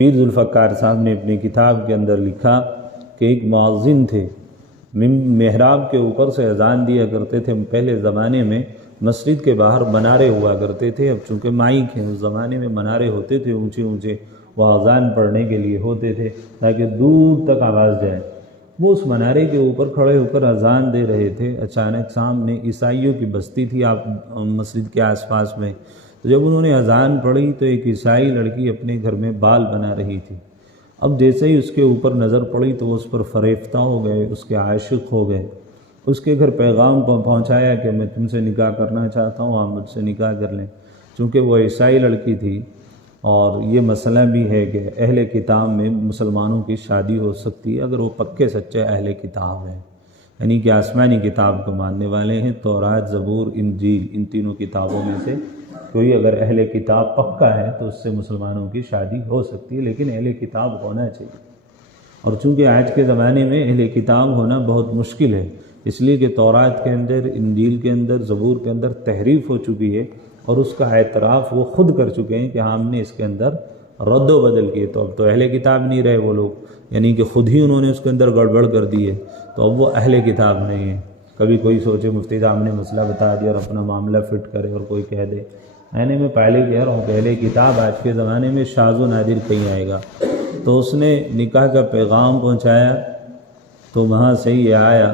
پیر ذوالفقار صاحب نے اپنی کتاب کے اندر لکھا کہ ایک مؤذن تھے، محراب کے اوپر سے اذان دیا کرتے تھے۔ پہلے زمانے میں مسجد کے باہر منارے ہوا کرتے تھے، اب چونکہ مائک ہیں، اس زمانے میں منارے ہوتے تھے اونچے اونچے، وہ اذان پڑھنے کے لیے ہوتے تھے تاکہ دور تک آواز جائے۔ وہ اس منارے کے اوپر کھڑے ہو کر اذان دے رہے تھے، اچانک سامنے عیسائیوں کی بستی تھی آپ مسجد کے آس پاس میں، تو جب انہوں نے اذان پڑھی تو ایک عیسائی لڑکی اپنے گھر میں بال بنا رہی تھی۔ اب جیسے ہی اس کے اوپر نظر پڑی تو وہ اس پر فریفتہ ہو گئے، اس کے عاشق ہو گئے۔ اس کے گھر پیغام پہنچایا کہ میں تم سے نکاح کرنا چاہتا ہوں، آپ مجھ سے نکاح کر لیں۔ چونکہ وہ عیسائی لڑکی تھی اور یہ مسئلہ بھی ہے کہ اہل کتاب میں مسلمانوں کی شادی ہو سکتی ہے اگر وہ پکے سچے اہل کتاب ہیں، یعنی کہ آسمانی کتاب کو ماننے والے ہیں، تورات، زبور، انجیل، ان تینوں کتابوں میں سے کوئی اگر اہل کتاب پکا ہے تو اس سے مسلمانوں کی شادی ہو سکتی ہے، لیکن اہل کتاب ہونا چاہیے۔ اور چونکہ آج کے زمانے میں اہل کتاب ہونا بہت مشکل ہے، اس لیے کہ تورات کے اندر، انجیل کے اندر، زبور کے اندر تحریف ہو چکی ہے اور اس کا اعتراف وہ خود کر چکے ہیں کہ ہم نے اس کے اندر رد و بدل کیے، تو اب تو اہل کتاب نہیں رہے وہ لوگ، یعنی کہ خود ہی انہوں نے اس کے اندر گڑبڑ کر دی ہے، تو اب وہ اہل کتاب نہیں ہے۔ کبھی کوئی سوچے مفتی صاحب نے مسئلہ بتا دیا اور اپنا معاملہ فٹ کرے اور کوئی کہہ دے، میں پہلے کہہ رہا ہوں کہ اہل کتاب آج کے زمانے میں شاذ و نادر کہیں آئے گا۔ تو اس نے نکاح کا پیغام پہنچایا تو وہاں سے یہ آیا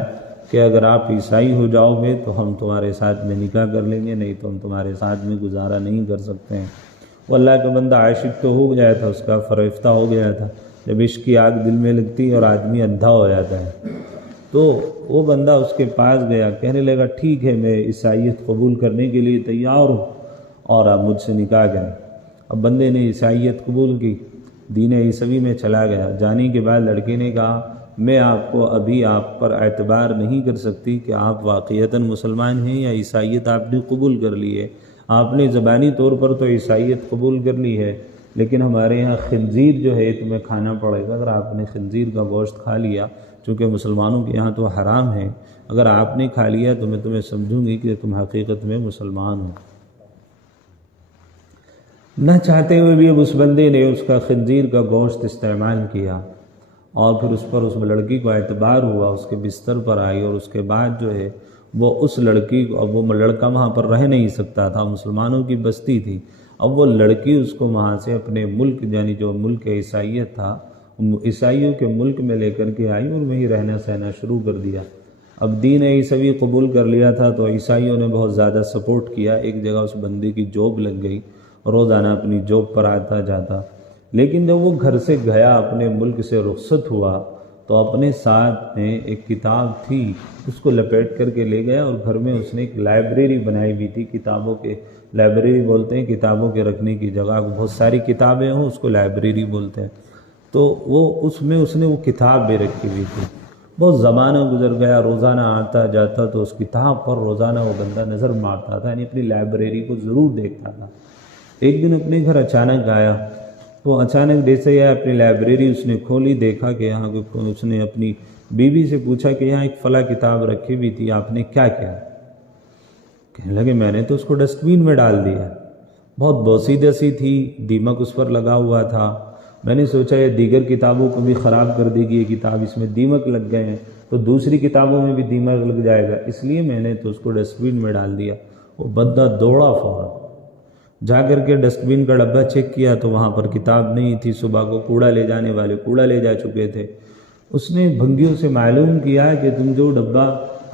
کہ اگر آپ عیسائی ہو جاؤ گے تو ہم تمہارے ساتھ میں نکاح کر لیں گے، نہیں تو ہم تمہارے ساتھ میں گزارا نہیں کر سکتے ہیں۔ وہ اللہ کا بندہ عاشق تو ہو گیا تھا، اس کا فریفتہ ہو گیا تھا۔ جب عشق کی آگ دل میں لگتی ہے اور آدمی اندھا ہو جاتا ہے، تو وہ بندہ اس کے پاس گیا، کہنے لگا ٹھیک ہے میں عیسائیت قبول کرنے کے لیے تیار ہوں اور آپ مجھ سے نکاح کریں۔ اب بندے نے عیسائیت قبول کی، دین عیسوی میں چلا گیا۔ جانے کے بعد لڑکے نے کہا میں آپ کو ابھی آپ پر اعتبار نہیں کر سکتی کہ آپ واقعتاً مسلمان ہیں یا عیسائیت آپ نے قبول کر لی ہے۔ آپ نے زبانی طور پر تو عیسائیت قبول کر لی ہے، لیکن ہمارے یہاں خنزیر جو ہے تمہیں کھانا پڑے گا۔ اگر آپ نے خنزیر کا گوشت کھا لیا، چونکہ مسلمانوں کے یہاں تو حرام ہے، اگر آپ نے کھا لیا تو میں تمہیں سمجھوں گی کہ تم حقیقت میں مسلمان ہو۔ نہ چاہتے ہوئے بھی اب اس بندے نے اس کا خنزیر کا گوشت استعمال کیا اور پھر اس پر اس لڑکی کو اعتبار ہوا، اس کے بستر پر آئی، اور اس کے بعد جو ہے وہ اس لڑکی کو، اب وہ لڑکا وہاں پر رہ نہیں سکتا تھا، مسلمانوں کی بستی تھی، اب وہ لڑکی اس کو وہاں سے اپنے ملک، یعنی جو ملک عیسائیت تھا، عیسائیوں کے ملک میں لے کر کے آئی اور وہیں رہنا سہنا شروع کر دیا۔ اب دین عیسوی قبول کر لیا تھا تو عیسائیوں نے بہت زیادہ سپورٹ کیا، ایک جگہ اس بندے کی جاب لگ گئی، روزانہ اپنی جاب پر آتا جاتا۔ لیکن جب وہ گھر سے گیا، اپنے ملک سے رخصت ہوا، تو اپنے ساتھ میں ایک کتاب تھی، اس کو لپیٹ کر کے لے گیا، اور گھر میں اس نے ایک لائبریری بنائی ہوئی تھی، کتابوں کے، لائبریری بولتے ہیں کتابوں کے رکھنے کی جگہ، بہت ساری کتابیں ہوں اس کو لائبریری بولتے ہیں، تو وہ اس میں اس نے وہ کتاب بھی رکھی ہوئی تھی۔ بہت زمانہ گزر گیا، روزانہ آتا جاتا تو اس کتاب پر روزانہ وہ بندہ نظر مارتا تھا، یعنی اپنی لائبریری کو ضرور دیکھتا تھا۔ ایک دن اپنے گھر اچانک آیا، تو اچانک جیسے ہی اپنی لائبریری اس نے کھولی، دیکھا کہ یہاں اس نے اپنی بیوی سے پوچھا کہ یہاں ایک فلاں کتاب رکھی ہوئی تھی، آپ نے کیا کیا؟ کہنے لگے میں نے تو اس کو ڈسٹ بین میں ڈال دیا۔ بہت بوسیدہ سی تھی، دیمک اس پر لگا ہوا تھا، میں نے سوچا یہ دیگر کتابوں کو بھی خراب کر دے گی، یہ کتاب اس میں دیمک لگ گئے ہیں تو دوسری کتابوں میں بھی دیمک لگ جائے گا، اس لیے میں نے تو اس کو ڈسٹ بین میں ڈال دیا۔ وہ بندہ دوڑا فوراً جا کر کے ڈسٹ بین کا ڈبہ چیک کیا تو وہاں پر کتاب نہیں تھی، صبح کو کوڑا لے جانے والے کوڑا لے جا چکے تھے۔ اس نے بھنگیوں سے معلوم کیا کہ تم جو ڈبہ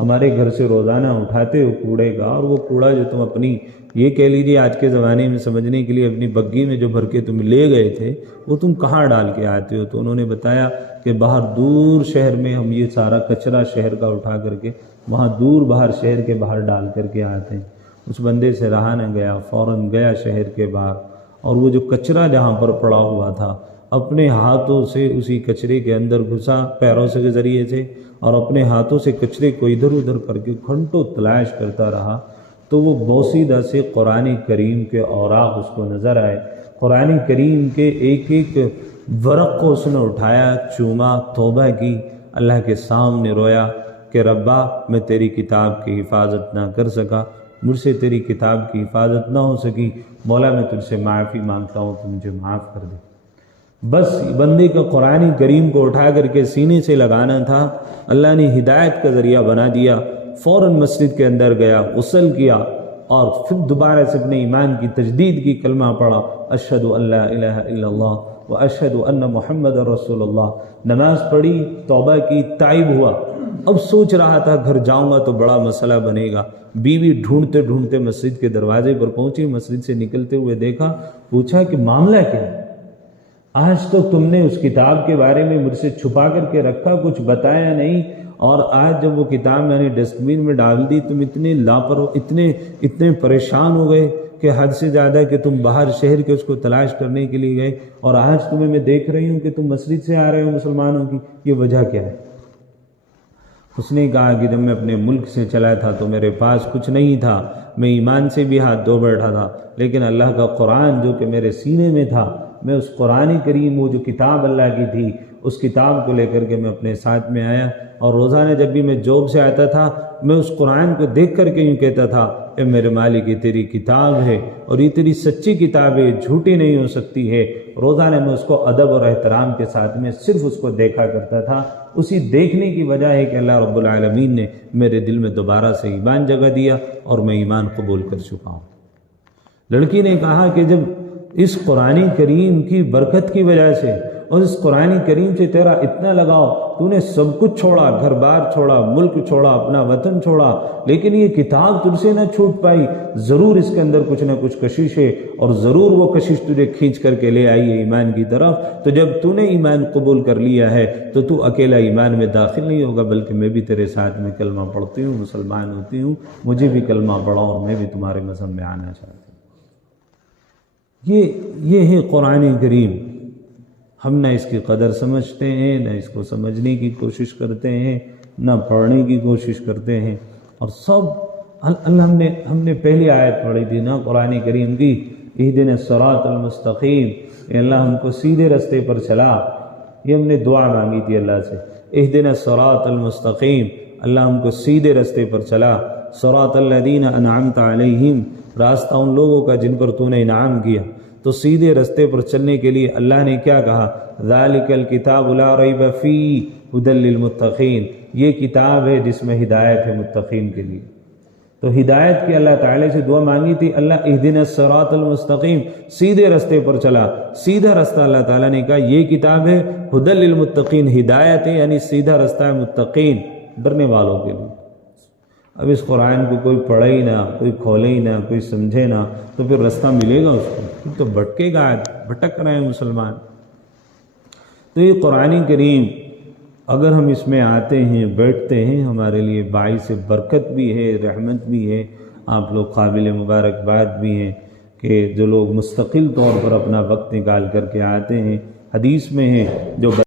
ہمارے گھر سے روزانہ اٹھاتے ہو کوڑے کا، اور وہ کوڑا جو تم اپنی، یہ کہہ لیجیے آج کے زمانے میں سمجھنے کے لیے، اپنی بگی میں جو بھر کے تم لے گئے تھے، وہ تم کہاں ڈال کے آتے ہو؟ تو انہوں نے بتایا کہ باہر دور شہر میں ہم یہ سارا کچرا شہر کا اٹھا کر کے وہاں دور باہر شہر کے باہر ڈال کر کے آتے ہیں۔ اس بندے سے رہا نہ گیا، فوراً گیا شہر کے باہر، اور وہ جو کچرا جہاں پر پڑا ہوا تھا اپنے ہاتھوں سے اسی کچرے کے اندر گھسا، پیروں کے ذریعے سے، اور اپنے ہاتھوں سے کچرے کو ادھر ادھر کر کے گھنٹوں تلاش کرتا رہا، تو وہ بوسیدہ سے قرآن کریم کے اوراق اس کو نظر آئے۔ قرآن کریم کے ایک ایک ورق کو اس نے اٹھایا، چوما، توبہ کی، اللہ کے سامنے رویا کہ ربا میں تیری کتاب کی حفاظت نہ کر سکا، مجھ سے تیری کتاب کی حفاظت نہ ہو سکی، مولا میں تجھ سے معافی مانگتا ہوں، تو مجھے معاف کر دے۔ بس بندے کا قرآن کریم کو اٹھا کر کے سینے سے لگانا تھا، اللہ نے ہدایت کا ذریعہ بنا دیا، فوراً مسجد کے اندر گیا، غسل کیا اور پھر دوبارہ سے اپنے ایمان کی تجدید کی، کلمہ پڑھا، اشہد ان لا الہ الا اللہ واشہد ان محمد رسول اللہ، نماز پڑھی، توبہ کی، تائب ہوا۔ اب سوچ رہا تھا گھر جاؤں گا تو بڑا مسئلہ بنے گا، بیوی ڈھونڈتے ڈھونڈتے مسجد کے دروازے پر پہنچی، مسجد سے نکلتے ہوئے دیکھا، پوچھا کہ معاملہ کیا ہے؟ آج تو تم نے اس کتاب کے بارے میں مجھ سے چھپا کر کے رکھا، کچھ بتایا نہیں، اور آج جب وہ کتاب میں نے ڈسٹ بین میں ڈال دی تم اتنے اتنے پریشان ہو گئے کہ حد سے زیادہ کہ تم باہر شہر کے اس کو تلاش کرنے کے لیے گئے، اور آج تمہیں میں دیکھ رہی ہوں کہ تم مسجد سے آ رہے ہو مسلمانوں کی، یہ وجہ کیا ہے؟ اس نے کہا کہ جب میں اپنے ملک سے چلا تھا تو میرے پاس کچھ نہیں تھا، میں ایمان سے بھی ہاتھ دھو بیٹھا تھا، لیکن اللہ کا قرآن جو کہ میرے سینے میں تھا، میں اس قرآن کریم، وہ جو کتاب اللہ کی تھی، اس کتاب کو لے کر کے میں اپنے ساتھ میں آیا، اور روزانہ جب بھی میں جاب سے آتا تھا میں اس قرآن کو دیکھ کر کے یوں کہتا تھا، اے میرے مالک یہ تیری کتاب ہے اور یہ تیری سچی کتاب ہے، جھوٹی نہیں ہو سکتی ہے۔ روزانہ میں اس کو ادب اور احترام کے ساتھ میں صرف اس کو دیکھا کرتا تھا۔ اسی دیکھنے کی وجہ ہے کہ اللہ رب العالمین نے میرے دل میں دوبارہ سے ایمان جگہ دیا اور میں ایمان قبول کر چکا ہوں۔ لڑکی نے کہا کہ جب اس قرآن کریم کی برکت کی وجہ سے اور اس قرآن کریم سے تیرا اتنا لگاؤ، تو نے سب کچھ چھوڑا، گھر بار چھوڑا، ملک چھوڑا، اپنا وطن چھوڑا، لیکن یہ کتاب تجھ سے نہ چھوٹ پائی، ضرور اس کے اندر کچھ نہ کچھ کشش ہے، اور ضرور وہ کشش تجھے کھینچ کر کے لے آئی ہے ایمان کی طرف۔ تو جب تو نے ایمان قبول کر لیا ہے تو تو اکیلا ایمان میں داخل نہیں ہوگا، بلکہ میں بھی تیرے ساتھ میں کلمہ پڑھتی ہوں، مسلمان ہوتی ہوں، مجھے بھی کلمہ پڑھاؤ اور میں بھی تمہارے مذہب میں آنا چاہتی ہوں۔ یہ ہے قرآن کریم۔ ہم نہ اس کی قدر سمجھتے ہیں، نہ اس کو سمجھنے کی کوشش کرتے ہیں، نہ پڑھنے کی کوشش کرتے ہیں، اور سب ہم نے پہلی آیت پڑھی تھی نا قرآن کریم کی، اہدنا الصراط المستقیم، اے اللہ ہم کو سیدھے رستے پر چلا۔ یہ ہم نے دعا مانگی تھی اللہ سے، اہدنا الصراط المستقیم، اللہ ہم کو سیدھے رستے پر چلا، صراط الذین انعمت علیہم، راستہ ان لوگوں کا جن پر تو نے انعام کیا۔ تو سیدھے رستے پر چلنے کے لیے اللہ نے کیا کہا؟ ذالک الکتاب لا ریب فیہ ھدی للمتقین، یہ کتاب ہے جس میں ہدایت ہے متقین کے لیے۔ تو ہدایت کی اللہ تعالی سے دعا مانگی تھی، اللہ اہدنا الصراط المستقیم، سیدھے رستے پر چلا، سیدھا رستہ اللہ تعالیٰ نے کہا یہ کتاب ہے ھدی للمتقین، ہدایت ہے یعنی سیدھا رستہ ہے متقین، ڈرنے والوں کے لیے۔ اب اس قرآن کو کوئی پڑھے ہی نہ، کوئی کھولے ہی نہ، کوئی سمجھے نہ، تو پھر رستہ ملے گا اس کو؟ پھر تو بھٹکے گا، بھٹک رہے ہیں مسلمان۔ تو یہ قرآن کریم اگر ہم اس میں آتے ہیں، بیٹھتے ہیں، ہمارے لیے باعث برکت بھی ہے، رحمت بھی ہے۔ آپ لوگ قابل مبارکباد بھی ہیں کہ جو لوگ مستقل طور پر اپنا وقت نکال کر کے آتے ہیں۔ حدیث میں ہے جو